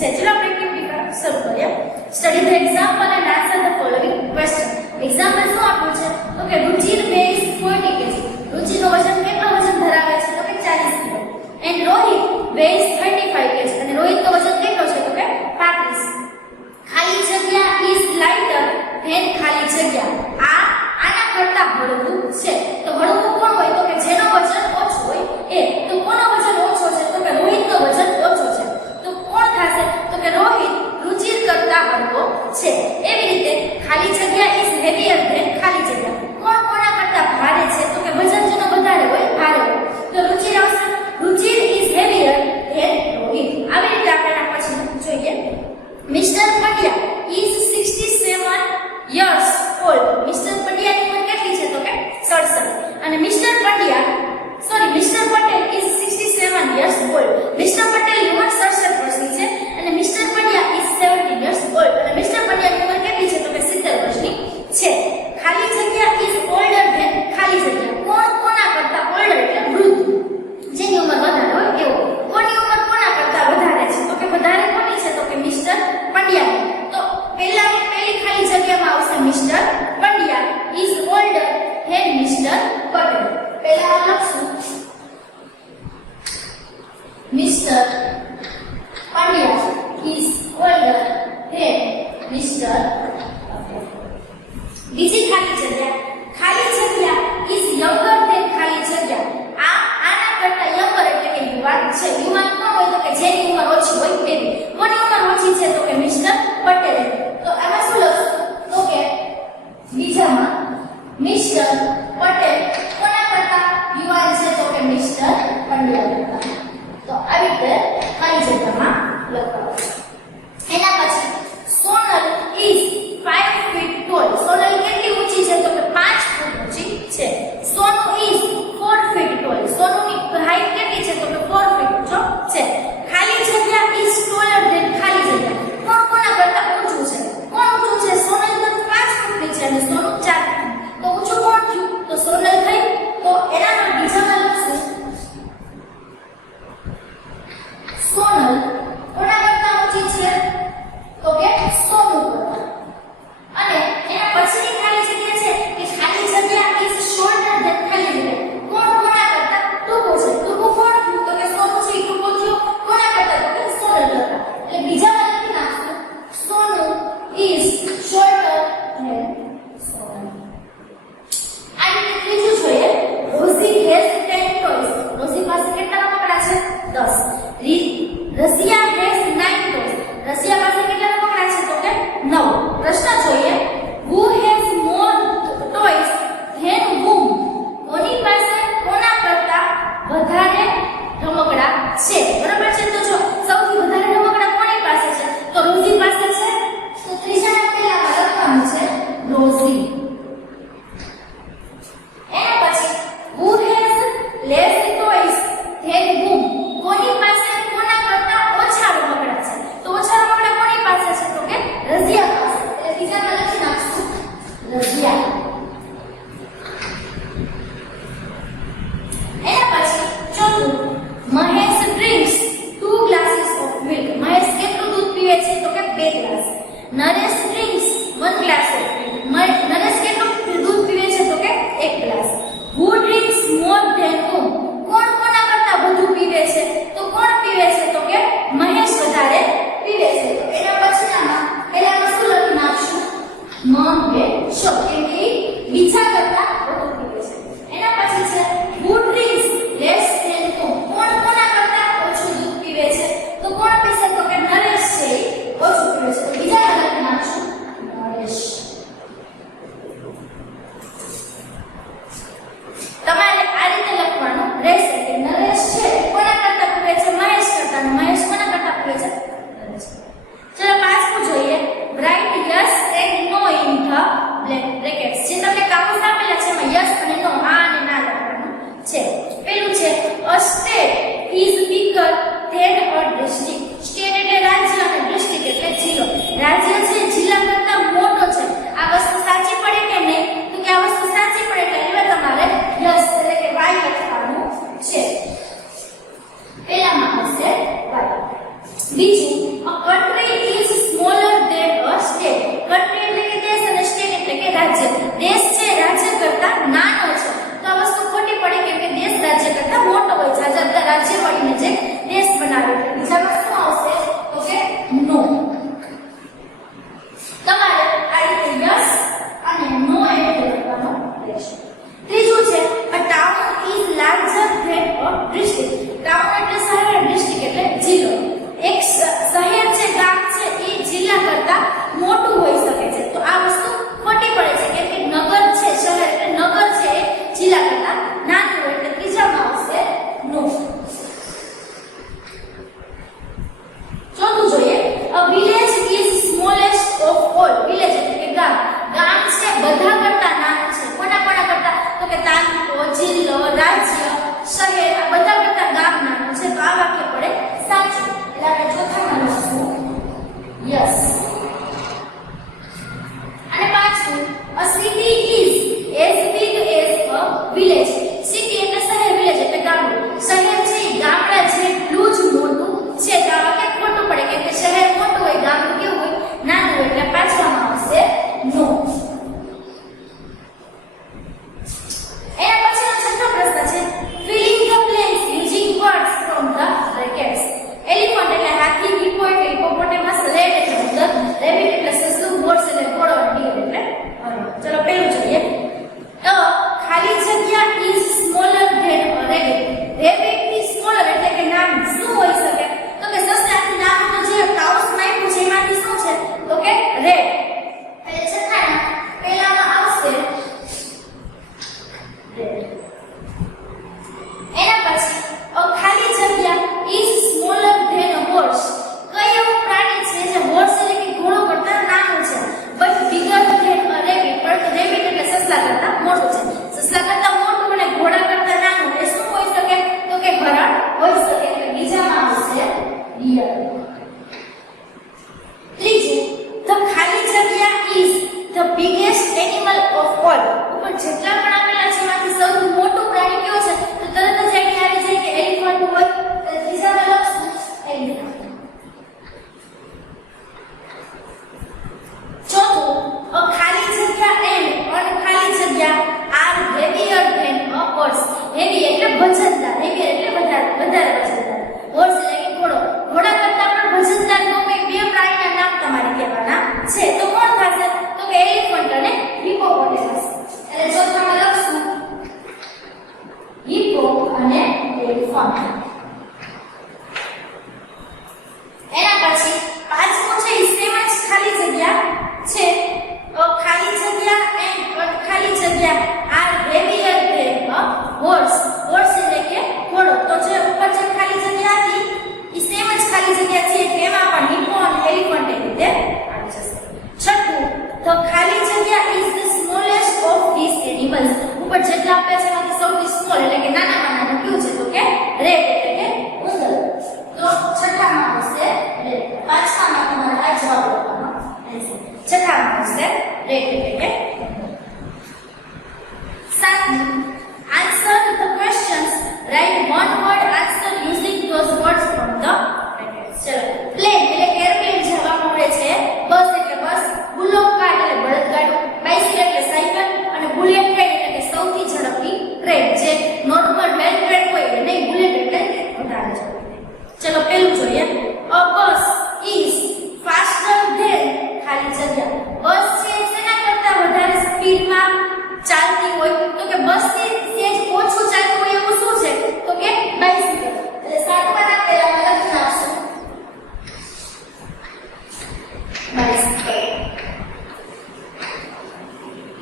છે. ચલો આપણે એક્ટિવિટી શરૂ કરીએ. Study the example and answer the following question. Example શું આપ્યું છે? તો કે રુચિર વેઇઝ 40 kg. રુચિનો વજન કેટલો વજન ધરાવે છે? તો કે 40 kilo. And Rohit weighs 35 kg. અને રોહિતનો વજન કેટલો છે? તો કે 35. ખાલી જગ્યા ઇઝ લાઇટર ધેન ખાલી જગ્યા. આના કરતા હળવું છે. તો હળવું કોણ હોય? તો કે જેનો વજન ઓછું હોય એ. તો કોનો વજન ઓછો છે? તો કે રોહિતનો વજન ઓછો છે. તો કોણ થશે? તો કે રોહિત રુચિર કરતા હળવો છે. એવી રીતે ખાલી જગ્યા ઇઝ હેવીયર ધેન ખાલી જગ્યા. કોણ કોના કરતા ભારે છે? તો કે વજન જેનો વધારે હોય ભારે હોય. તો રુચિર આવશે. Ruchir is heavier than Rohit. આવી રીતે આપણે પછી જોઈએ. Mister Pandya is 67 years old. Mister પંડ્યાની ઉંમર કેટલી છે? તો કે 67. અને mister Patel is 67 years old. Mister પટેલની ઉંમર 67 વર્ષની છે. અને mister Pandya is 70 years old. અને મિસ્ટર પંડ્યાની ઉંમર કેટલી છે? તો કે 70 વર્ષની છે. ખાલી જગ્યા ઇઝ older than ખાલી જગ્યા. કોણ કોના કરતા older એટલે વૃદ્ધ, જેની ઉંમર વધારે હોય એવો. કોની ઉંમર કોના કરતા વધારે છે? તો કે વધારે કોની છે? તો કે મિસ્ટર પંડ્યાની. તો પહેલી ખાલી જગ્યામાં આવશે mister Pandya is older than mister Patel. પહેલા લખશું mister Pandya is older than mister Patel. બીજી ખાલી જગ્યા ઇઝ younger than ખાલી જગ્યા. આના કરતા younger એટલે કે યુવાન છે. યુવાન કોણ હોય? તો કે જેની ઉંમર ઓછી હોય એવી. કોની ઉંમર ઓછી છે? તો કે મિસ્ટર પટેલ. તો આમાં શું લખશું? તો કે બીજામાં મિસ્ટર પટેલ કોના કરતા યુવાન છે? તો કે મિસ્ટર પંડ્યા કરતા. તો આવી રીતે ખાલી જગ્યામાં લખવાનું. એના પછી Sonal is 5 feet tall. Sonal કેટલી ઊંચી છે? તો કે 5 ફૂટ ઊંચી છે. સોનુ ઇઝ 4 feet tall. સોનુની હાઈટ કેટલી છે? તો કે 4 feet ઊંચો છે. ખાલી જગ્યા ઇઝ taller than ખાલી જગ્યા. કોણ કોના કરતા ઊંચું છે? કોણ ઊંચું છે? સોનલ તો 5 ફૂટની છે અને સોનુ 4 ફૂટ. તો ઊંચું કોણ થયું? તો સોનલ થઈ. તો એના પર બીજામાં લખશું બનાવે બીજામાં શું આવશે તો કે નો તમારે આ રીતે યસ અને નો એડ કરવાનો રહેશે ત્રીજું છે a town is larger than a district town એટલે શહેર district એટલે જિલ્લો એક શહેર છે ગામ છે એ જિલ્લા કરતા મોટું હોઈ શકે છે તો આ વસ્તુ ખોટી પડે છે કેમ કે નગર છે શહેર એટલે નગર છે એ જિલ્લા કરતા નાનું હોય એટલે ત્રીજામાં આવશે નો ચોથું જોઈએ a village is smallest of all village એટલે કે ગામ ગામ છે બધા કરતા નાનું છે કોના કરતા તો કે તાલુકો જિલ્લો રાજ્ય શહેર આ બધા કરતા ગામ નાનું છે તો આ વાક્ય પડે સાચું એટલે આપણે ચોથામાં લખશું યસ અને પાંચમું a city is as big as a village city એટલે શહેર village એટલે ગામડું શહેર છે ગામડા જેટલું જ મોટું છે તો આ વાક્ય ખોટું પડે કેમ કે શહેર મોટું હોય ગામડું કેવું હોય નાનું હોય એટલે પાંચમામાં આવશે નો એના પછીનો છઠ્ઠો પ્રશ્ન છે filling the blanks using words from the brackets elephant એટલે હાથી હિપો એટલે હિપોપોટેમસ રેડ એટલે ઉંદર રેબિટ એટલે સસલું હોર્સ એટલે ઘોડો ડીર એટલે ચલો પેલું જોઈએ તો ખાલી જગ્યા is smaller than a rabbit rabbit is smaller એટલે કે નાનું શું હોઈ શકે તો કે સસલાથી નાનું તો જે કાઉસ માપ્યું છે એમાંથી શું છે તો કે રેડ એટલે છઠ્ઠાના પહેલામાં આવશે રેડ એના પછી ખાલી જગ્યા is smaller than a horse કઈ એવું પ્રાણી છે જે હોર્સ એટલે કે ઘોડો કરતા નાનું છે but bigger than a rabbit પણ rabbit એટલે સસલા કરતા મોટું છે સસલા કરતા મોટું અને ઘોડા કરતા નાનું એ શું હોઈ શકે તો કે હરણ હોઈ શકે એટલે બીજામાં આવશે deer ત્રીજું the ખાલી જગ્યા is the biggest animal of all ઉપર જેટલા પણ આપેલા છે એમાંથી સૌથી મોટું પ્રાણી કયો છે તો તરત જ આઈડિયા આવી જાય કે એલિફન્ટ હોય તો ત્રીજામાં લખશું એલિફન્ટ ચોથું a ખાલી જગ્યા and અનખાલી જગ્યા are heavier than a horse heavy એટલે વજનદાર heavy એટલે વધારે વજનદાર horse એટલે કે ઘોડો ઘોડા કરતા પણ વજનદાર ગમે બે પ્રાણીના નામ તમારે કહેવાના છે તો કોણ થશે તો કે એલિફન્ટ અને હિપોપોટેમસ એટલે ચોથામાં લખશું હિપો અને એલિફન્ટ એના પછી પાંચમું છે સેમ જ ખાલી જગ્યા છે ખાલી જગ્યા and ખાલી જગ્યા are heavier than a horse horse એટલે કે ઘોડો તો જે ઉપર જે ખાલી જગ્યા હતી એ સેમ જ ખાલી જગ્યા છે તેમાં પણ હિપો અને એલિફન્ટ એ રીતે આવી જશે છઠ્ઠું તો ખાલી જગ્યા is the smallest of these animals ઉપર જેટલા આપ્યા છે એમાંથી સૌથી સ્મોલ એટલે કે નાનામાં નાનું કયું છે તો કે રેડ એટલે કે ઉંદર તો છઠ્ઠામાં આવશે રેડ પાંચમામાં તમારે આ જવાબ લખવાનો રહેશે છઠ્ઠામાં આવશે રેડ એટલે કે સાતમું answer the questions write one word answer using those words from the brackets ચલો પ્લેન એટલે કે એરપ્લેન જવાબ મળે છે બસ એટલે બસ બુલોક કાર્ટ એટલે બળદગાડું બાઇસિકલ એટલે સાયકલ અને બુલેટ ટ્રેન એટલે કે સૌથી ઝડપી ટ્રેન જે નોર્મલ વેલ ટ્રેન હોય એટલે નહીં બુલેટ એટલે વધારે ઝડપી ચલો પેલું જોઈએ a bus is faster than ખાલી જગ્યા બસ છે શેના કરતા વધારે સ્પીડમાં ચાલતી હોય તો કે બસ થી સેજ ઓછું ચાલતું હોય એવું શું છે તો કે બાઇસિકલ એટલે સાતમાના પહેલામાં લખી નાખશું બાઇસિકલ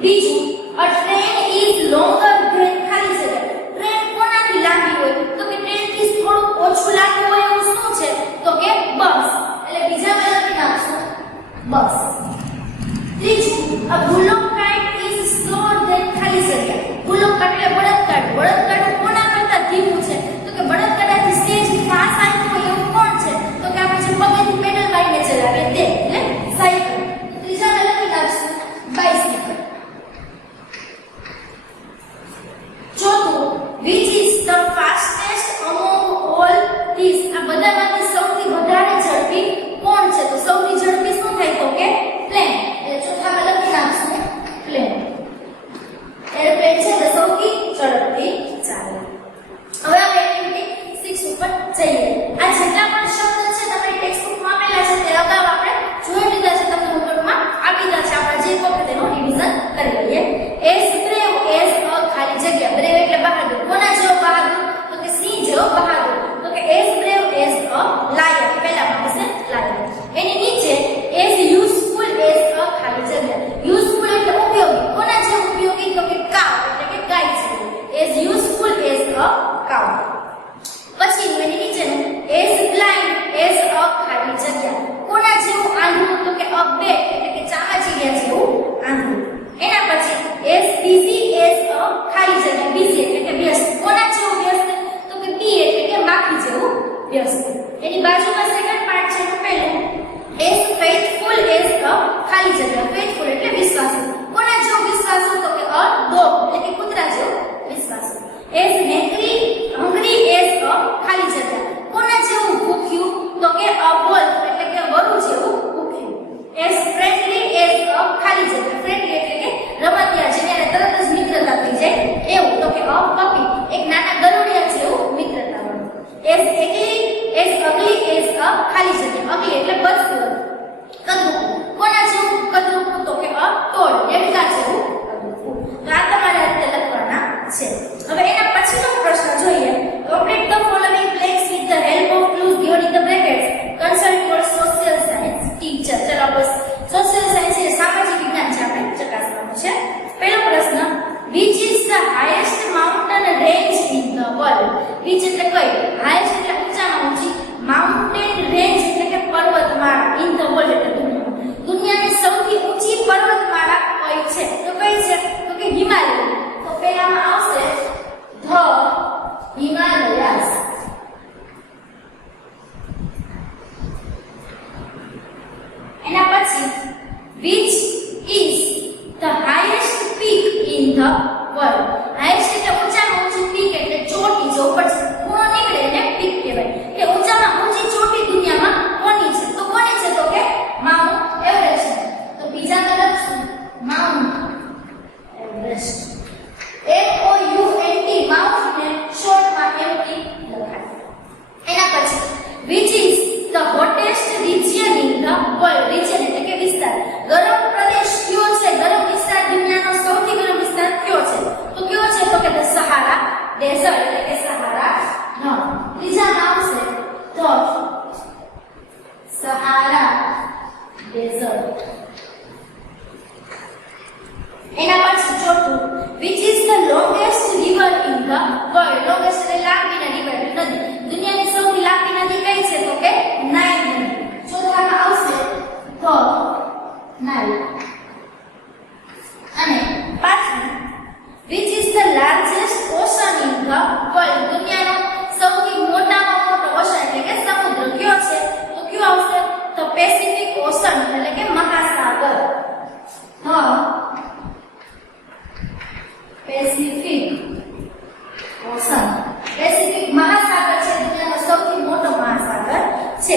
બીજું a train is longer than ખાલી જગ્યા ટ્રેન કોનાથી લાંબી હોય તો કે ટ્રેન થી થોડું ઓછું લાંબી હોય એવું શું છે તો કે બસ એટલે બીજામાં લખી નાખશું બસ ત્રીજું a bullock cart is slower than ખાલી જગ્યા bullock cart એટલે બળદગાડું કોના કરતા ધીમું છે તો કે બળદગાડાથી સ્ટેજ ફાસ્ટ ચાલતું હોય એવું કોણ છે તો કે આપણે જે પગેથી પેડલ મારીને ચલાવે તે એટલે સાયકલ ત્રીજામાં લખી નાખશું બાઇસિકલ ચોથું which is the fastest among all these આ બધામાંથી સૌથી વધારે ઝડપી કોણ છે તો સૌથી ઝડપી શું થાય તો કે પ્લેન એટલે ચોથામાં લખી નાખશું પ્લેન એરપ્લેન છે તે સૌથી ઝડપથી ચાલે હવે આપણે એક્ટિવિટી 6 ઉપર જઈએ આ જેટલા શકે. એની બાજુમાં સેકન્ડ પાર્ટ છે તો પહેલું એઝ ફેથફુલ એઝ અ ખાલી જગ્યા. ફેથફુલ એટલે વિશ્વાસુ. કોના જેવો વિશ્વાસુ? તો કે અ ડોગ એટલે કે કૂતરા જેવો વિશ્વાસુ. એઝ હંગ્રી એઝ અ ખાલી જગ્યા. કોના જેવું ભૂખ્યું? તો કે અ વોલ્ફ એટલે કે વરુ જેવું ભૂખ્યું. એઝ ફ્રેન્ડલી એઝ અ ખાલી જગ્યા. ફ્રેન્ડલી એટલે કે રમતિયા જેને તરત જ મિત્રતા થઈ જાય એવું. તો કે અ પપી એક નાના ગરુડિયા જેવું મિત્રતા વાળું. એઝ અગલી એઝ અ ખાલી જગ્યા. અગલી એટલે બદસુરત. કદરૂપું. કોના જેવું કદરૂપું? તો કે અ ટોડ દેડકા જેવું કદરૂપું. તો આ તમારે આ રીતે લખવાના છે. હવે એના પછીનો પ્રશ્ન જોઈએ. Complete the following blanks with the help of clues given in the brackets. Consult your social science teacher. ચલો બસ સોશિયલ સાયન્સ એ સામાજિક વિજ્ઞાન છે, આપણે ચકાસવાનું છે. પહેલો પ્રશ્ન, which is the highest mountain range in the world? which એટલે કઈ? highest એટલે ઊંચામાં ઊંચી, mountain range એટલે કે પર્વતમાળા, in the world એટલે દુનિયામાં. દુનિયાની સૌથી ઊંચી પર્વતમાળા કઈ છે? તો કઈ છે? તો કે હિમાલય. તો પહેલામાં આવશે the Himalayas. એના પછી which is the highest peak in the world? highest એટલે ઊંચામાં ઊંચી, peak એટલે ચોટી જે ઉપર ખૂણો નીકળે એને peak કહેવાય. કે ઊંચામાં ઊંચી ચોટી દુનિયામાં કોની છે? તો કોની છે? તો કે માઉન્ટ એવરેસ્ટ. તો બીજા તરફ શું? Mount Everest. MOUNT માઉન્ટ ને શોર્ટમાં MT લખાય. એના પછી which is the hottest region in the world? region એટલે કે વિસ્તાર. ગરમ પ્રદેશ કયો છે? ગરમ વિસ્તાર દુનિયાનો સૌથી ગરમ વિસ્તાર કયો છે? તો કયો છે? તો કે સહારા ડેઝર્ટ એટલે કે સહારા રણ. ત્રીજામાં આવશે the સહારા ડેઝર્ટ. એના પછી ચોથું which is the longest river in the world? longest એટલે લાંબી નદી, નદી. દુનિયાની સૌથી લાંબી નદી કઈ છે? તો કે નાઇલ નદી. ચોથામાં આવશે the નાઇલ. અને પાંચમું which is the largest ocean in the world? દુનિયાનો સૌથી મોટામાં મોટો ઓશન એટલે કે સમુદ્ર કયો છે? તો કયો આવશે? તો પેસિફિક ઓશન એટલે કે મહાસાગર. હા, પેસિફિક ઓશન. પેસિફિક મહાસાગર છે દુનિયાનો સૌથી મોટો મહાસાગર છે.